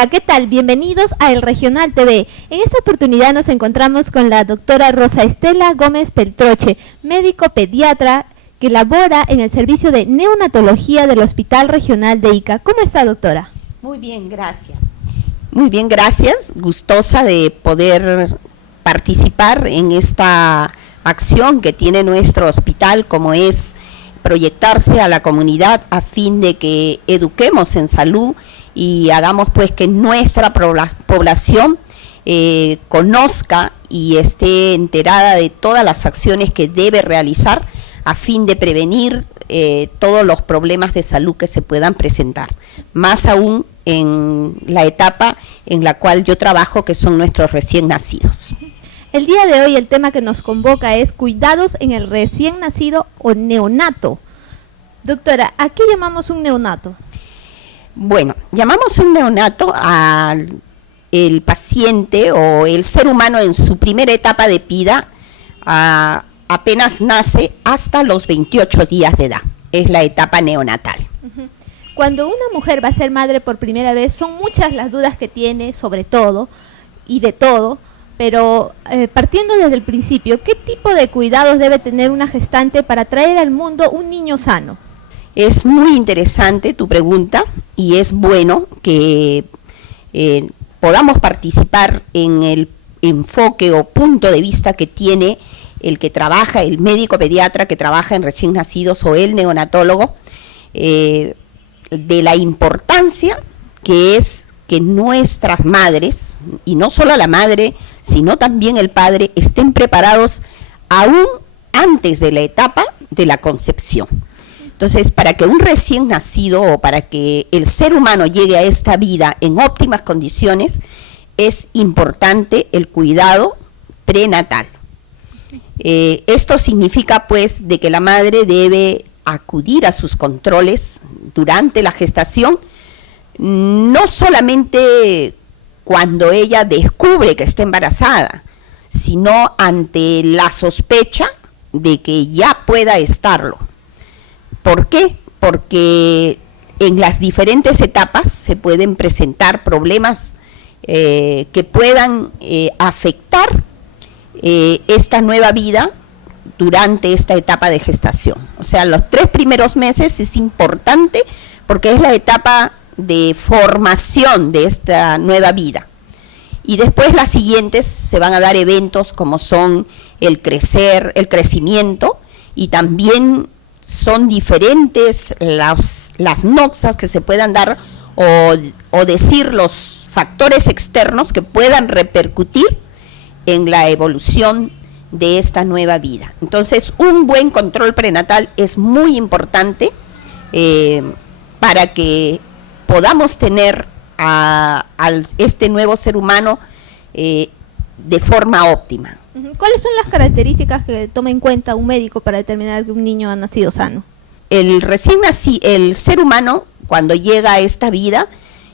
Hola, ¿qué tal? Bienvenidos a El Regional TV. En esta oportunidad nos encontramos con la doctora Rosa Estela Gómez Peltroche, médico pediatra que labora en el servicio de neonatología del Hospital Regional de Ica. ¿Cómo está, doctora? Muy bien, gracias. Muy bien, gracias. Gustosa de poder participar en esta acción que tiene nuestro hospital, como es proyectarse a la comunidad a fin de que eduquemos en salud y hagamos pues que nuestra población conozca y esté enterada de todas las acciones que debe realizar a fin de prevenir todos los problemas de salud que se puedan presentar, más aún en la etapa en la cual yo trabajo, que son nuestros recién nacidos. El día de hoy el tema que nos convoca es cuidados en el recién nacido o neonato. Doctora, ¿a qué llamamos un neonato? Bueno, llamamos un neonato al paciente o el ser humano en su primera etapa de vida, apenas nace hasta los 28 días de edad. Es la etapa neonatal. Cuando una mujer va a ser madre por primera vez, son muchas las dudas que tiene sobre todo y de todo, pero partiendo desde el principio, ¿qué tipo de cuidados debe tener una gestante para traer al mundo un niño sano? Es muy interesante tu pregunta y es bueno que podamos participar en el enfoque o punto de vista que tiene el que trabaja, el médico pediatra que trabaja en recién nacidos o el neonatólogo, de la importancia que es que nuestras madres, y no solo la madre, sino también el padre, estén preparados aún antes de la etapa de la concepción. Entonces, para que un recién nacido o para que el ser humano llegue a esta vida en óptimas condiciones, es importante el cuidado prenatal. Esto significa pues de que la madre debe acudir a sus controles durante la gestación, no solamente cuando ella descubre que está embarazada, sino ante la sospecha de que ya pueda estarlo. ¿Por qué? Porque en las diferentes etapas se pueden presentar problemas que puedan afectar esta nueva vida durante esta etapa de gestación. O sea, los 3 primeros meses es importante porque es la etapa de formación de esta nueva vida. Y después las siguientes se van a dar eventos como son el crecimiento, y también son diferentes las noxas que se puedan dar o decir los factores externos que puedan repercutir en la evolución de esta nueva vida. Entonces, un buen control prenatal es muy importante para que podamos tener a este nuevo ser humano de forma óptima. ¿Cuáles son las características que toma en cuenta un médico para determinar que un niño ha nacido sano? El ser humano, cuando llega a esta vida,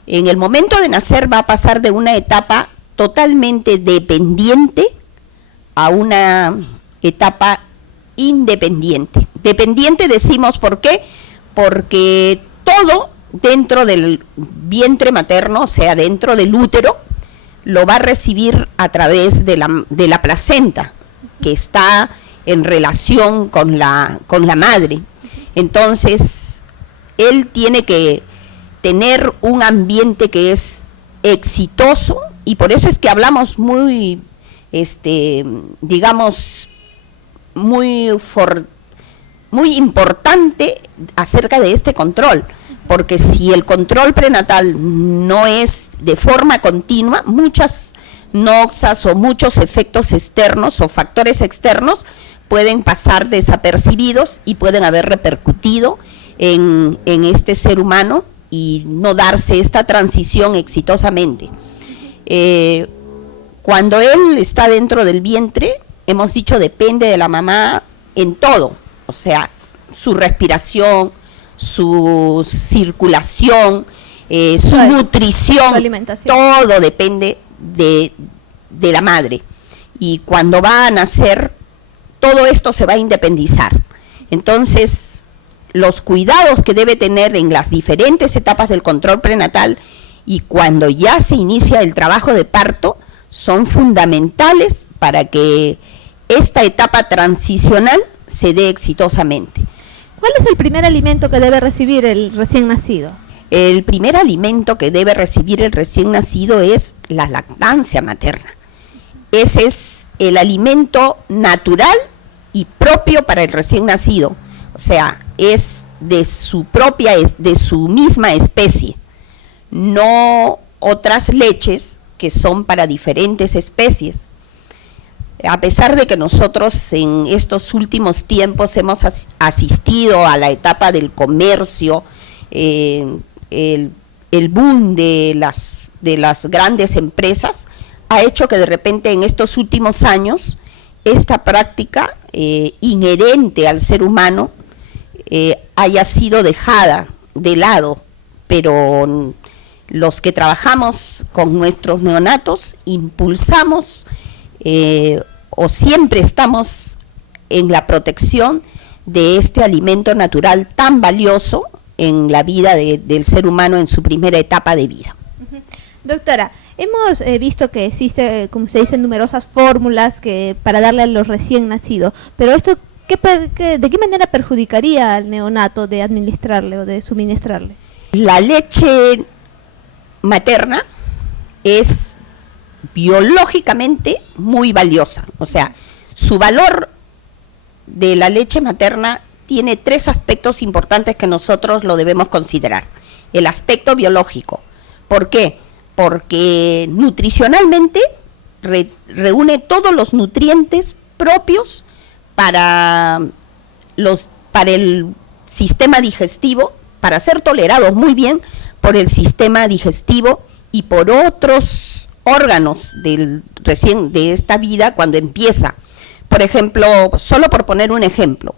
en el momento de nacer va a pasar de una etapa totalmente dependiente a una etapa independiente. Dependiente decimos ¿por qué? Porque todo dentro del vientre materno, o sea, dentro del útero, lo va a recibir a través de la placenta, que está en relación con la madre. Entonces, él tiene que tener un ambiente que es exitoso, y por eso es que hablamos muy, digamos, muy importante acerca de este control, porque si el control prenatal no es de forma continua, muchas noxas o muchos efectos externos o factores externos pueden pasar desapercibidos y pueden haber repercutido en este ser humano y no darse esta transición exitosamente. Cuando él está dentro del vientre, hemos dicho, depende de la mamá en todo, o sea, su respiración, su circulación, su nutrición, su alimentación, todo depende de la madre. Y cuando va a nacer, todo esto se va a independizar. Entonces, los cuidados que debe tener en las diferentes etapas del control prenatal y cuando ya se inicia el trabajo de parto, son fundamentales para que esta etapa transicional se dé exitosamente. ¿Cuál es el primer alimento que debe recibir el recién nacido? El primer alimento que debe recibir el recién nacido es la lactancia materna. Ese es el alimento natural y propio para el recién nacido, o sea, es de su misma especie, no otras leches que son para diferentes especies. A pesar de que nosotros en estos últimos tiempos hemos asistido a la etapa del comercio, el boom de las grandes empresas ha hecho que de repente en estos últimos años esta práctica inherente al ser humano haya sido dejada de lado, pero los que trabajamos con nuestros neonatos impulsamos o siempre estamos en la protección de este alimento natural tan valioso en la vida del ser humano en su primera etapa de vida. Doctora, hemos visto que existe, como se dice, numerosas fórmulas para darle a los recién nacidos, pero esto, ¿de qué manera perjudicaría al neonato de administrarle o de suministrarle? La leche materna es biológicamente muy valiosa, o sea, su valor de la leche materna tiene 3 aspectos importantes que nosotros lo debemos considerar. El aspecto biológico. ¿Por qué? Porque nutricionalmente reúne todos los nutrientes propios para el sistema digestivo, para ser tolerados muy por el sistema digestivo y por otros órganos de esta vida cuando empieza. Por ejemplo, solo por poner un ejemplo,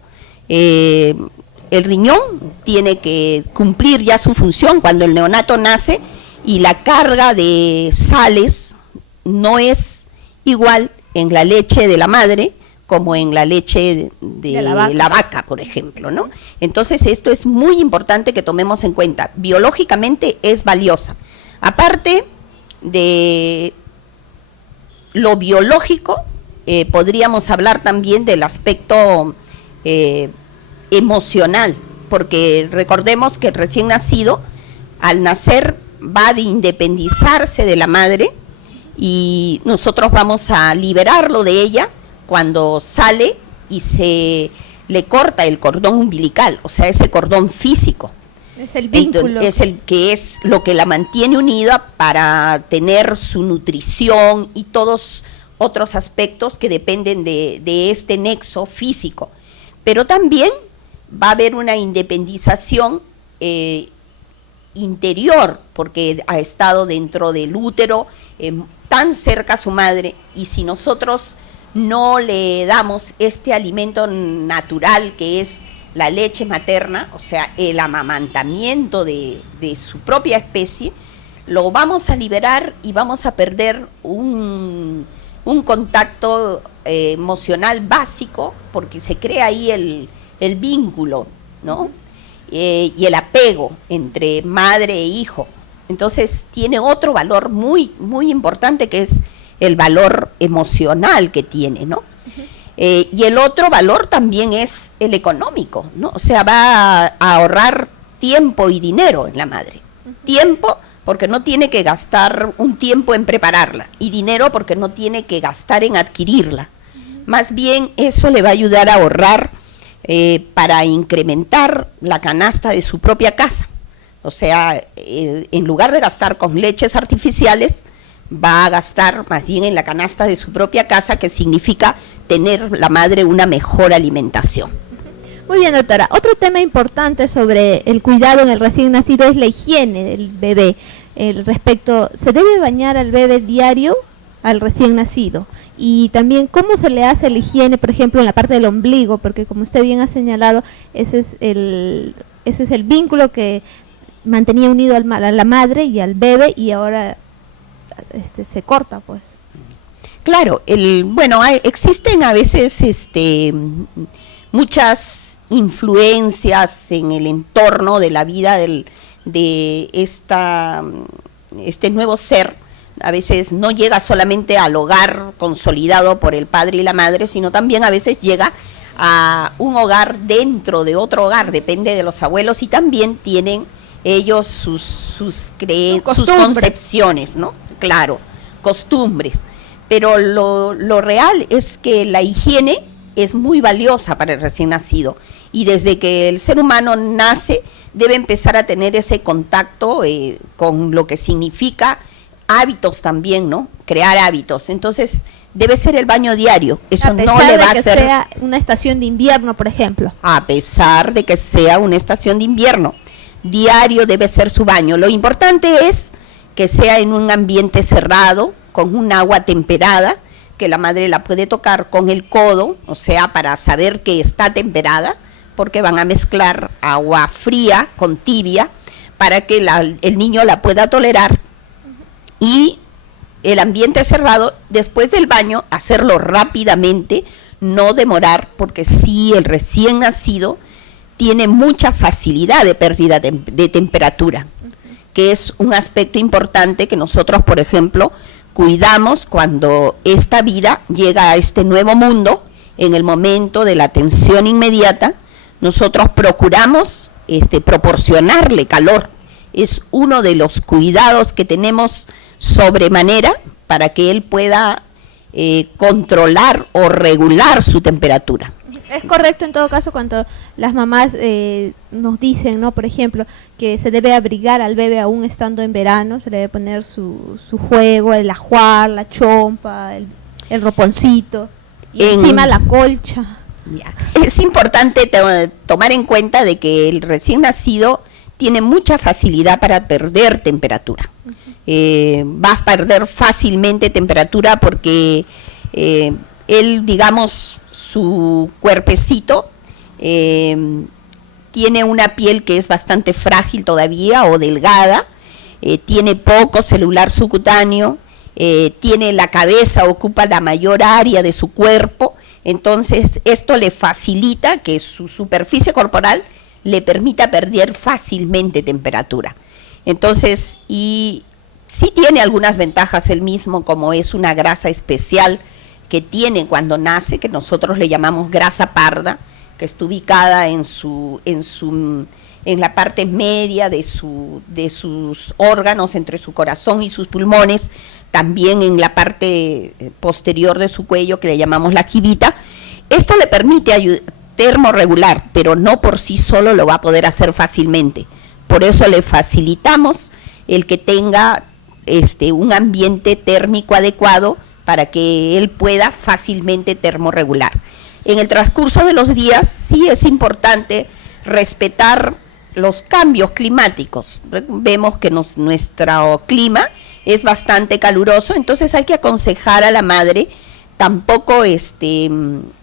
el riñón tiene que cumplir ya su función cuando el neonato nace y la carga de sales no es igual en la leche de la madre como en la leche de la vaca, por ejemplo, ¿no? Entonces esto es muy importante que tomemos en cuenta. Biológicamente es valiosa. Aparte de lo biológico, podríamos hablar también del aspecto emocional, porque recordemos que el recién nacido, al nacer, va a independizarse de la madre y nosotros vamos a liberarlo de ella cuando sale y se le corta el cordón umbilical, o sea, ese cordón físico. Es el vínculo. Es el que es lo que la mantiene unida para tener su nutrición y todos otros aspectos que dependen de este nexo físico. Pero también va a haber una independización interior, porque ha estado dentro del útero, tan cerca a su madre, y si nosotros no le damos este alimento natural que es la leche materna, o sea, el amamantamiento de su propia especie, lo vamos a liberar y vamos a perder un contacto emocional básico, porque se crea ahí el vínculo, ¿no? Y el apego entre madre e hijo. Entonces tiene otro valor muy, muy importante, que es el valor emocional que tiene, ¿no? Y el otro valor también es el económico, ¿no? O sea, va a ahorrar tiempo y dinero en la madre. Tiempo porque no tiene que gastar un tiempo en prepararla, y dinero porque no tiene que gastar en adquirirla. Más bien eso le va a ayudar a ahorrar para incrementar la canasta de su propia casa. O sea, en lugar de gastar con leches artificiales, va a gastar más bien en la canasta de su propia casa, que significa tener la madre una mejor alimentación. Muy bien, doctora. Otro tema importante sobre el cuidado en el recién nacido es la higiene del bebé. Respecto, ¿se debe bañar al bebé diario al recién nacido? Y también, ¿cómo se le hace la higiene, por ejemplo, en la parte del ombligo? Porque como usted bien ha señalado, ese es el vínculo que mantenía unido a la madre y al bebé, y ahora se corta, pues. Claro, existen a veces muchas influencias en el entorno de la vida de esta este nuevo ser a veces no llega solamente al hogar consolidado por el padre y la madre, sino también a veces llega a un hogar dentro de otro hogar, depende de los abuelos, y también tienen ellos sus concepciones, ¿no? Claro, costumbres. Pero lo real es que la higiene es muy valiosa para el recién nacido, y desde que el ser humano nace debe empezar a tener ese contacto con lo que significa hábitos también, ¿no? Crear hábitos. Entonces, debe ser el baño diario. Eso no le va a hacer. A pesar de que sea una estación de invierno, por ejemplo. A pesar de que sea una estación de invierno, diario debe ser su baño. Lo importante es que sea en un ambiente cerrado, con un agua temperada, que la madre la puede tocar con el codo, o sea, para saber que está temperada, porque van a mezclar agua fría con tibia, para que el niño la pueda tolerar. Y el ambiente cerrado, después del baño, hacerlo rápidamente, no demorar, porque sí, el recién nacido tiene mucha facilidad de pérdida de temperatura, que es un aspecto importante que nosotros, por ejemplo, cuidamos cuando esta vida llega a este nuevo mundo. En el momento de la atención inmediata, nosotros procuramos proporcionarle calor. Es uno de los cuidados que tenemos sobremanera para que él pueda controlar o regular su temperatura. Es correcto en todo caso cuando las mamás nos dicen, ¿no? Por ejemplo, que se debe abrigar al bebé aún estando en verano, se le debe poner su juego, el ajuar, la chompa, el roponcito, y encima la colcha. Ya. Es importante tomar en cuenta de que el recién nacido tiene mucha facilidad para perder temperatura. Va a perder fácilmente temperatura porque él, digamos, su cuerpecito tiene una piel que es bastante frágil todavía o delgada, tiene poco celular subcutáneo, tiene la cabeza, ocupa la mayor área de su cuerpo, entonces esto le facilita que su superficie corporal le permita perder fácilmente temperatura. Entonces, y sí tiene algunas ventajas el mismo, como es una grasa especial que tiene cuando nace, que nosotros le llamamos grasa parda, que está ubicada en la parte media de sus órganos, entre su corazón y sus pulmones, también en la parte posterior de su cuello, que le llamamos la jibita. Esto le permite termorregular, pero no por sí solo lo va a poder hacer fácilmente. Por eso le facilitamos el que tenga un ambiente térmico adecuado para que él pueda fácilmente termorregular. En el transcurso de los días sí es importante respetar los cambios climáticos. Vemos que nuestro clima es bastante caluroso, entonces hay que aconsejar a la madre tampoco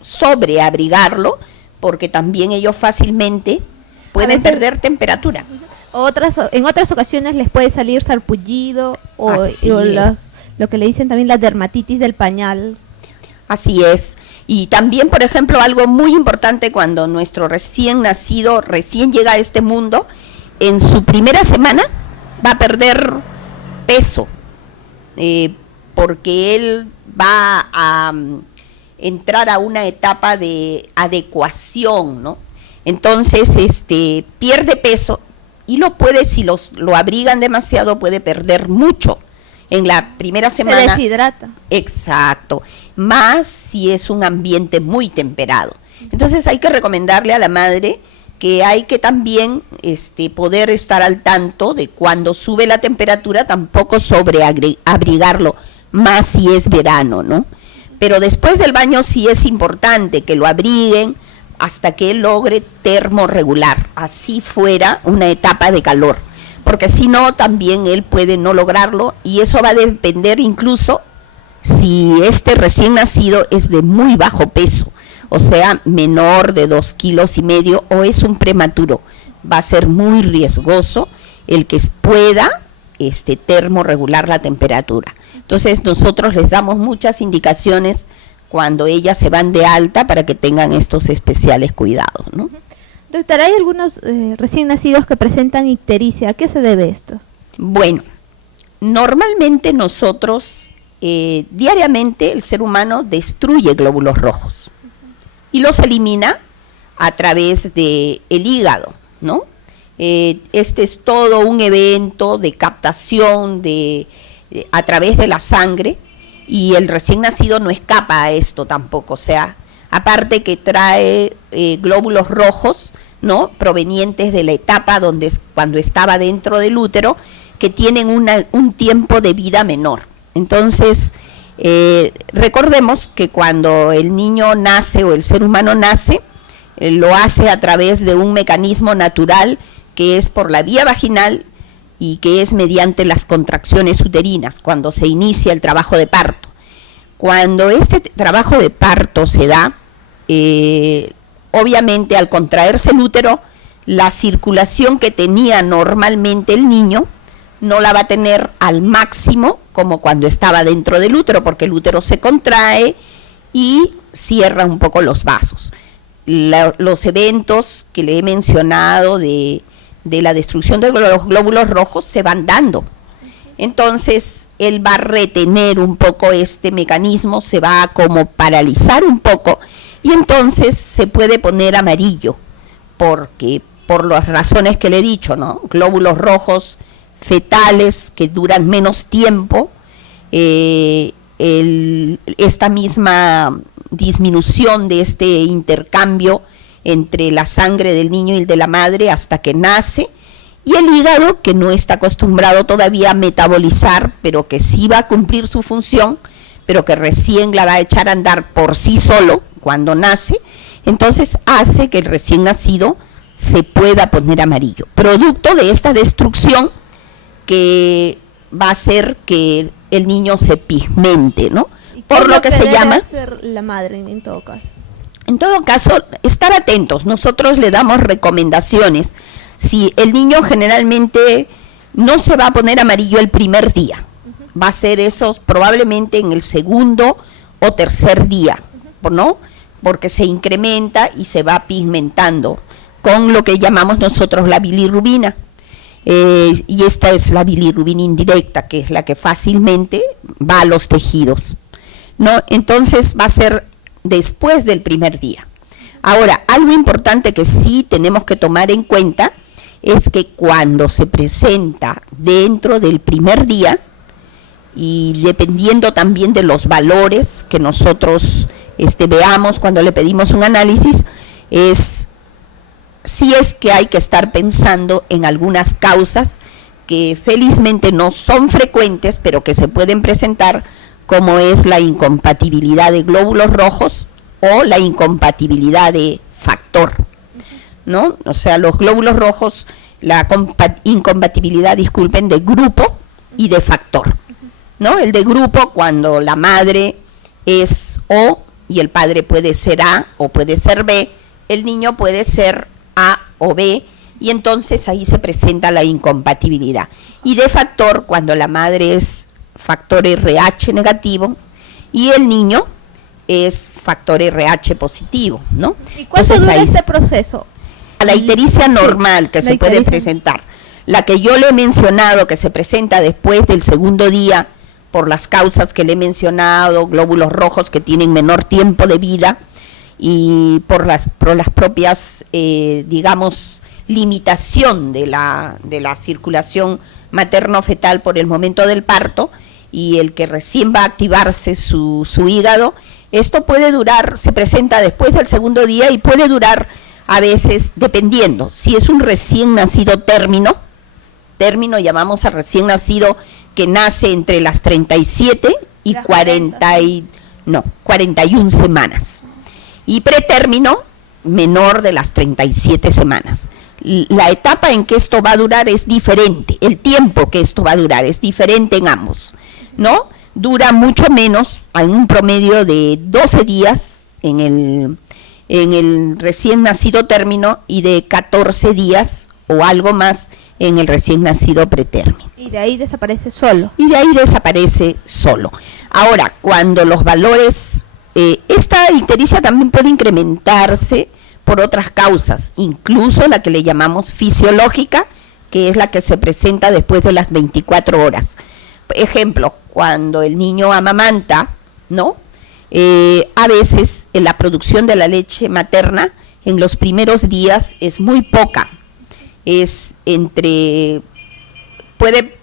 sobreabrigarlo, porque también ellos fácilmente pueden perder temperatura. En otras ocasiones les puede salir sarpullido o lo que le dicen también la dermatitis del pañal. Así es. Y también, por ejemplo, algo muy importante cuando nuestro recién nacido recién llega a este mundo, en su primera semana va a perder peso, porque él va a entrar a una etapa de adecuación, ¿no? Entonces, pierde peso y si lo abrigan demasiado puede perder mucho. En la primera semana se deshidrata. Exacto, más si es un ambiente muy temperado. Entonces hay que recomendarle a la madre que hay que también poder estar al tanto de cuando sube la temperatura, tampoco sobreabrigarlo, más si es verano, ¿no? Pero después del baño sí es importante que lo abriguen hasta que él logre termorregular, así fuera una etapa de calor, porque si no también él puede no lograrlo, y eso va a depender incluso si recién nacido es de muy bajo peso, o sea, menor de 2,5 kilos, o es un prematuro. Va a ser muy riesgoso el que pueda termorregular la temperatura. Entonces nosotros les damos muchas indicaciones cuando ellas se van de alta para que tengan estos especiales cuidados, ¿no? Doctora, hay algunos recién nacidos que presentan ictericia. ¿A qué se debe esto? Bueno, Normalmente nosotros, diariamente, el ser humano destruye glóbulos rojos y los elimina a través del hígado, ¿no? Este es todo un evento de captación a través de la sangre, y el recién nacido no escapa a esto tampoco, o sea, aparte que trae glóbulos rojos, ¿no?, provenientes de la etapa cuando estaba dentro del útero, que tienen un tiempo de vida menor. Entonces, recordemos que cuando el niño nace o el ser humano nace, lo hace a través de un mecanismo natural que es por la vía vaginal y que es mediante las contracciones uterinas, cuando se inicia el trabajo de parto. Cuando este trabajo de parto se da, obviamente al contraerse el útero, la circulación que tenía normalmente el niño no la va a tener al máximo como cuando estaba dentro del útero, porque el útero se contrae y cierra un poco los vasos. Los eventos que le he mencionado de la destrucción de los glóbulos rojos se van dando. Entonces, él va a retener un poco este mecanismo, se va a como paralizar un poco, y entonces se puede poner amarillo, porque por las razones que le he dicho, ¿no? Glóbulos rojos fetales que duran menos tiempo, esta misma disminución de este intercambio entre la sangre del niño y el de la madre hasta que nace, y el hígado, que no está acostumbrado todavía a metabolizar, pero que sí va a cumplir su función, pero que recién la va a echar a andar por sí solo cuando nace, entonces hace que el recién nacido se pueda poner amarillo, producto de esta destrucción que va a hacer que el niño se pigmente, ¿no? Por lo que se llama... hacer la madre en todo caso? En todo caso, estar atentos. Nosotros le damos recomendaciones. Si el niño generalmente no se va a poner amarillo el primer día, va a ser eso probablemente en el segundo o tercer día, ¿no? Porque se incrementa y se va pigmentando con lo que llamamos nosotros la bilirrubina. Y esta es la bilirrubina indirecta, que es la que fácilmente va a los tejidos, ¿no? Entonces va a ser después del primer día. Ahora, algo importante que sí tenemos que tomar en cuenta es que cuando se presenta dentro del primer día, y dependiendo también de los valores que nosotros veamos cuando le pedimos un análisis, sí es que hay que estar pensando en algunas causas que felizmente no son frecuentes, pero que se pueden presentar, como es la incompatibilidad de glóbulos rojos o la incompatibilidad de factor, ¿no? O sea, los glóbulos rojos, la incompatibilidad, disculpen, de grupo y de factor, ¿no? El de grupo, cuando la madre es O y el padre puede ser A o puede ser B, el niño puede ser A o B, y entonces ahí se presenta la incompatibilidad. Y de factor, cuando la madre es factor RH negativo y el niño es factor RH positivo, ¿no? ¿Y cuánto dura ese proceso? A la ictericia normal que se puede presentar, la que yo le he mencionado, que se presenta después del segundo día por las causas que le he mencionado, glóbulos rojos que tienen menor tiempo de vida, y por las propias, digamos, limitación de la circulación materno-fetal por el momento del parto, y el que recién va a activarse su hígado. Esto puede durar, se presenta después del segundo día y puede durar a veces, dependiendo, si es un recién nacido término llamamos a recién nacido que nace entre las 37 y 41 semanas, y pretérmino menor de las 37 semanas. La etapa en que esto va a durar es diferente, el tiempo que esto va a durar es diferente en ambos, ¿no? Dura mucho menos, en un promedio de 12 días en el recién nacido término, y de 14 días o algo más en el recién nacido pretérmino. Y de ahí desaparece solo. Ahora, cuando los valores, esta ictericia también puede incrementarse por otras causas, incluso la que le llamamos fisiológica, que es la que se presenta después de las 24 horas. ejemplo, cuando el niño amamanta, ¿no? A veces la producción de la leche materna en los primeros días es muy poca,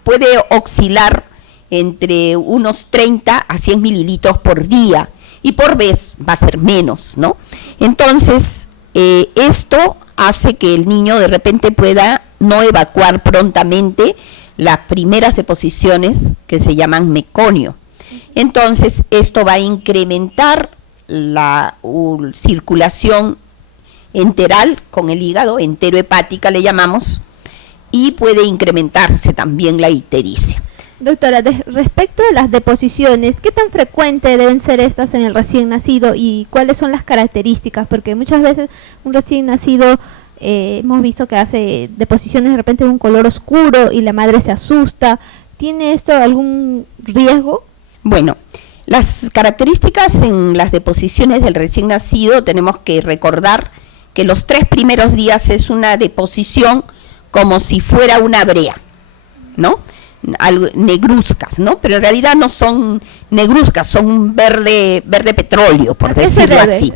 puede oscilar entre unos 30 a 100 mililitros por día, y por vez va a ser menos, ¿no? Entonces, esto hace que el niño de repente pueda no evacuar prontamente las primeras deposiciones que se llaman meconio. Entonces, esto va a incrementar la circulación enteral con el hígado, enterohepática le llamamos, y puede incrementarse también la ictericia. Doctora, respecto de las deposiciones, ¿qué tan frecuentes deben ser estas en el recién nacido y cuáles son las características? Porque muchas veces un recién nacido hemos visto que hace deposiciones de repente de un color oscuro y la madre se asusta. ¿Tiene esto algún riesgo? Bueno, las características en las deposiciones del recién nacido tenemos que recordar que los 3 primeros días es una deposición como si fuera una brea, ¿no? Negruzcas, ¿no? Pero en realidad no son negruzcas, son verde petróleo, por decirlo así.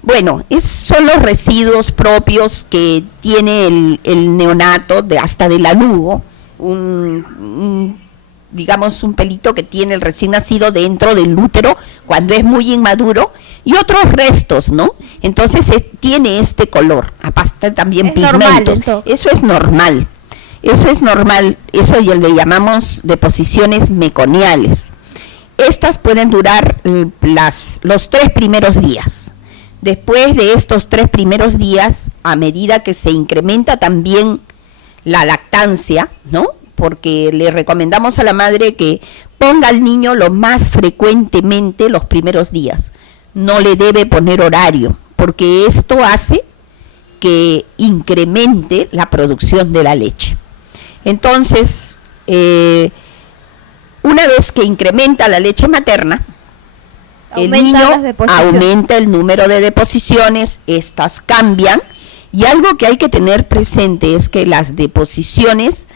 Bueno, son los residuos propios que tiene el neonato, hasta del anugo, digamos un pelito que tiene el recién nacido dentro del útero cuando es muy inmaduro, y otros restos, ¿no? Entonces tiene este color, aparte también pigmentos. Eso es normal. Eso ya le llamamos deposiciones meconiales. Estas pueden durar los 3 primeros días. Después de estos 3 primeros días, a medida que se incrementa también la lactancia, ¿no? Porque le recomendamos a la madre que ponga al niño lo más frecuentemente los primeros días. No le debe poner horario, porque esto hace que incremente la producción de la leche. Entonces, una vez que incrementa la leche materna, el niño aumenta el número de deposiciones, estas cambian, y algo que hay que tener presente es que las deposiciones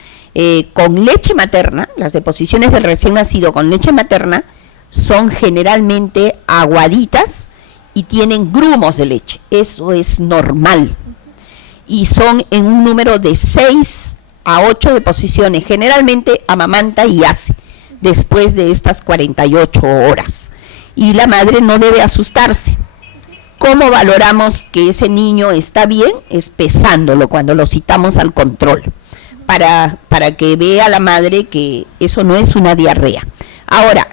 con leche materna, las deposiciones del recién nacido con leche materna, son generalmente aguaditas y tienen grumos de leche. Eso es normal. Y son en un número de 6 a 8 deposiciones. Generalmente amamanta y hace después de estas 48 horas. Y la madre no debe asustarse. ¿Cómo valoramos que ese niño está bien? Es pesándolo cuando lo citamos al control, para que vea la madre que eso no es una diarrea. Ahora,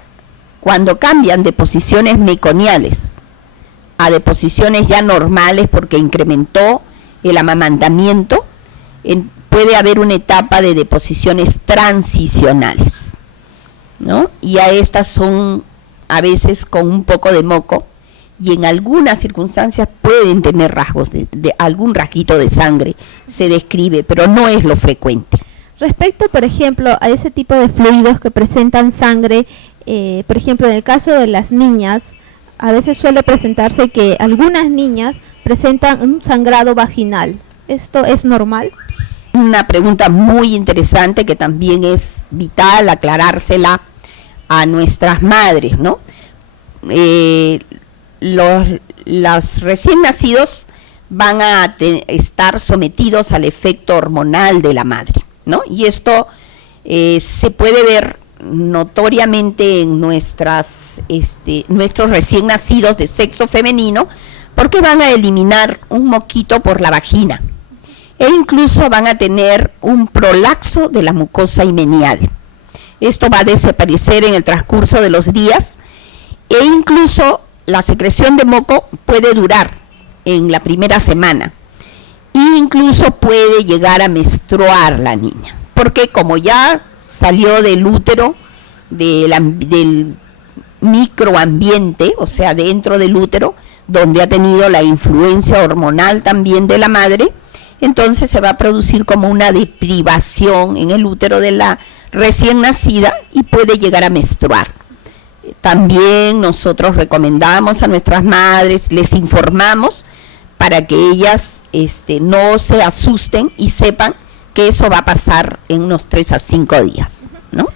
cuando cambian de posiciones meconiales a deposiciones ya normales porque incrementó el amamantamiento, puede haber una etapa de deposiciones transicionales, ¿no? Y a estas son a veces con un poco de moco, y en algunas circunstancias pueden tener rasgos de algún rasguito de sangre, se describe, pero no es lo frecuente. Respecto, por ejemplo, a ese tipo de fluidos que presentan sangre, por ejemplo, en el caso de las niñas, a veces suele presentarse que algunas niñas presentan un sangrado vaginal. ¿Esto es normal? Una pregunta muy interesante que también es vital aclarársela a nuestras madres, ¿no? Los recién nacidos van a estar sometidos al efecto hormonal de la madre, ¿no? Y esto se puede ver notoriamente en nuestros recién nacidos de sexo femenino, porque van a eliminar un moquito por la vagina e incluso van a tener un prolaxo de la mucosa himenial. Esto va a desaparecer en el transcurso de los días, e incluso la secreción de moco puede durar en la primera semana, e incluso puede llegar a menstruar la niña, porque como ya salió del útero, del microambiente, o sea, dentro del útero, donde ha tenido la influencia hormonal también de la madre, entonces se va a producir como una deprivación en el útero de la recién nacida y puede llegar a menstruar. También nosotros recomendamos a nuestras madres, les informamos para que ellas no se asusten y sepan que eso va a pasar en unos 3 a 5 días, ¿no?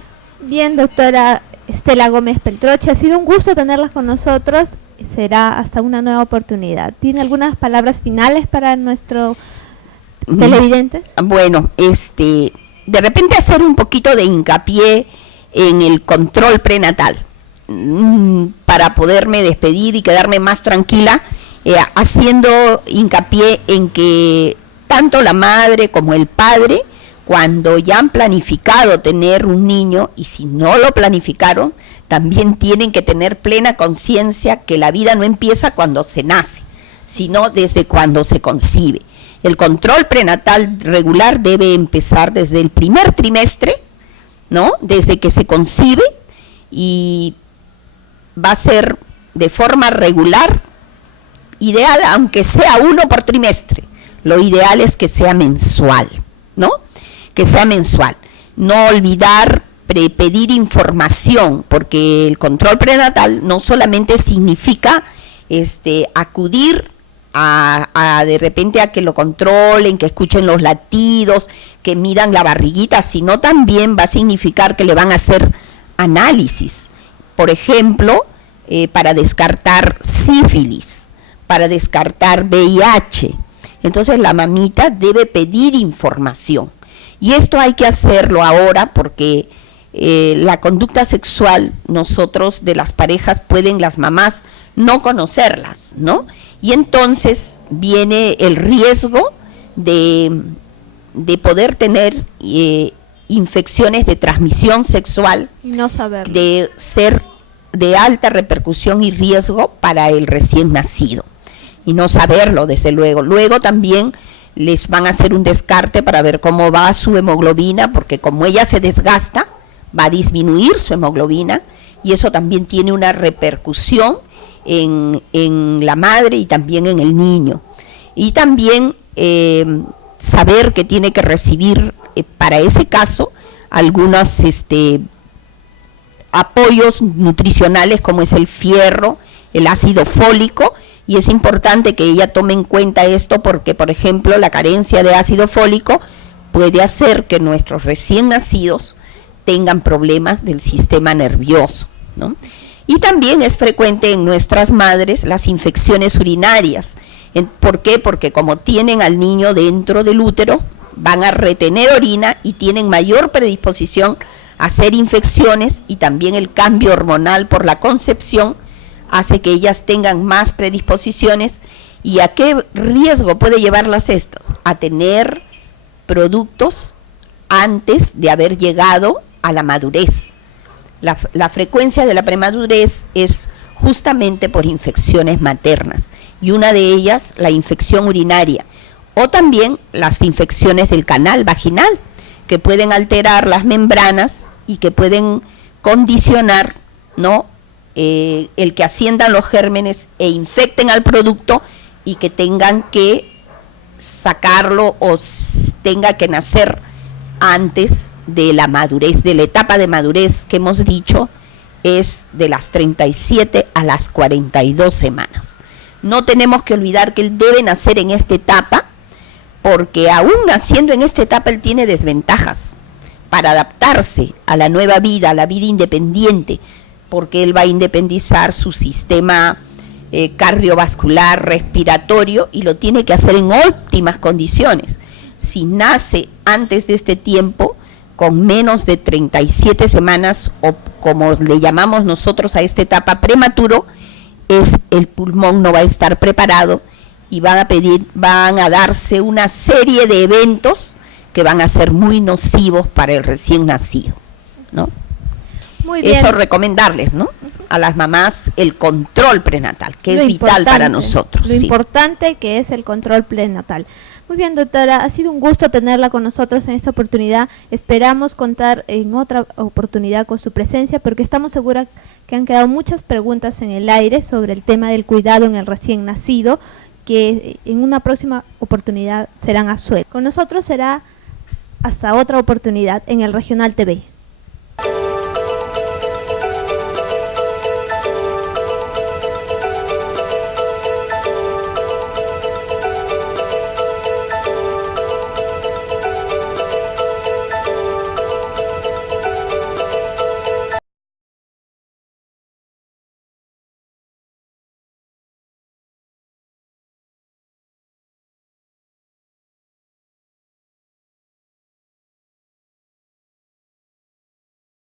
Bien, doctora Estela Gómez Peltroche, ha sido un gusto tenerlas con nosotros. Será hasta una nueva oportunidad. ¿Tiene algunas palabras finales para nuestro televidente? Bueno, de repente hacer un poquito de hincapié en el control prenatal, para poderme despedir y quedarme más tranquila, haciendo hincapié en que tanto la madre como el padre, cuando ya han planificado tener un niño, y si no lo planificaron, también tienen que tener plena conciencia que la vida no empieza cuando se nace, sino desde cuando se concibe. El control prenatal regular debe empezar desde el primer trimestre, ¿no? Desde que se concibe, y va a ser de forma regular, ideal, aunque sea uno por trimestre. Lo ideal es que sea mensual, ¿no? Que sea mensual. No olvidar pedir información, porque el control prenatal no solamente significa acudir a de repente a que lo controlen, que escuchen los latidos, que midan la barriguita, sino también va a significar que le van a hacer análisis, por ejemplo, para descartar sífilis, para descartar VIH. Entonces la mamita debe pedir información, y esto hay que hacerlo ahora, porque la conducta sexual, nosotros de las parejas, pueden las mamás no conocerlas, ¿no? Y entonces viene el riesgo de poder tener infecciones de transmisión sexual, y no saberlo, de ser de alta repercusión y riesgo para el recién nacido, y no saberlo, desde luego. Luego también les van a hacer un descarte para ver cómo va su hemoglobina, porque como ella se desgasta, va a disminuir su hemoglobina, y eso también tiene una repercusión en la madre y también en el niño. Y también saber que tiene que recibir para ese caso algunos apoyos nutricionales, como es el fierro, el ácido fólico, y es importante que ella tome en cuenta esto, porque por ejemplo la carencia de ácido fólico puede hacer que nuestros recién nacidos tengan problemas del sistema nervioso, ¿no? Y también es frecuente en nuestras madres las infecciones urinarias. ¿Por qué? Porque como tienen al niño dentro del útero, van a retener orina y tienen mayor predisposición a hacer infecciones, y también el cambio hormonal por la concepción hace que ellas tengan más predisposiciones. ¿Y a qué riesgo puede llevarlas estas? A tener productos antes de haber llegado a la madurez. La frecuencia de la premadurez es justamente por infecciones maternas, y una de ellas la infección urinaria, o también las infecciones del canal vaginal, que pueden alterar las membranas y que pueden condicionar, ¿no?, el que asciendan los gérmenes e infecten al producto, y que tengan que sacarlo o tenga que nacer antes de la madurez, de la etapa de madurez que hemos dicho es de las 37 a las 42 semanas. No tenemos que olvidar que él debe nacer en esta etapa, porque aún naciendo en esta etapa él tiene desventajas para adaptarse a la nueva vida, a la vida independiente, porque él va a independizar su sistema cardiovascular, respiratorio, y lo tiene que hacer en óptimas condiciones. Si nace antes de este tiempo, con menos de 37 semanas, o como le llamamos nosotros a esta etapa, prematuro, el pulmón no va a estar preparado, y van a darse una serie de eventos que van a ser muy nocivos para el recién nacido, ¿no? Muy bien. Eso recomendarles, ¿no?, a las mamás el control prenatal, que es vital para nosotros. Lo importante que es el control prenatal. Muy bien, doctora, ha sido un gusto tenerla con nosotros en esta oportunidad. Esperamos contar en otra oportunidad con su presencia, porque estamos seguras que han quedado muchas preguntas en el aire sobre el tema del cuidado en el recién nacido, que en una próxima oportunidad serán absueltos. Con nosotros será hasta otra oportunidad en el Regional TV.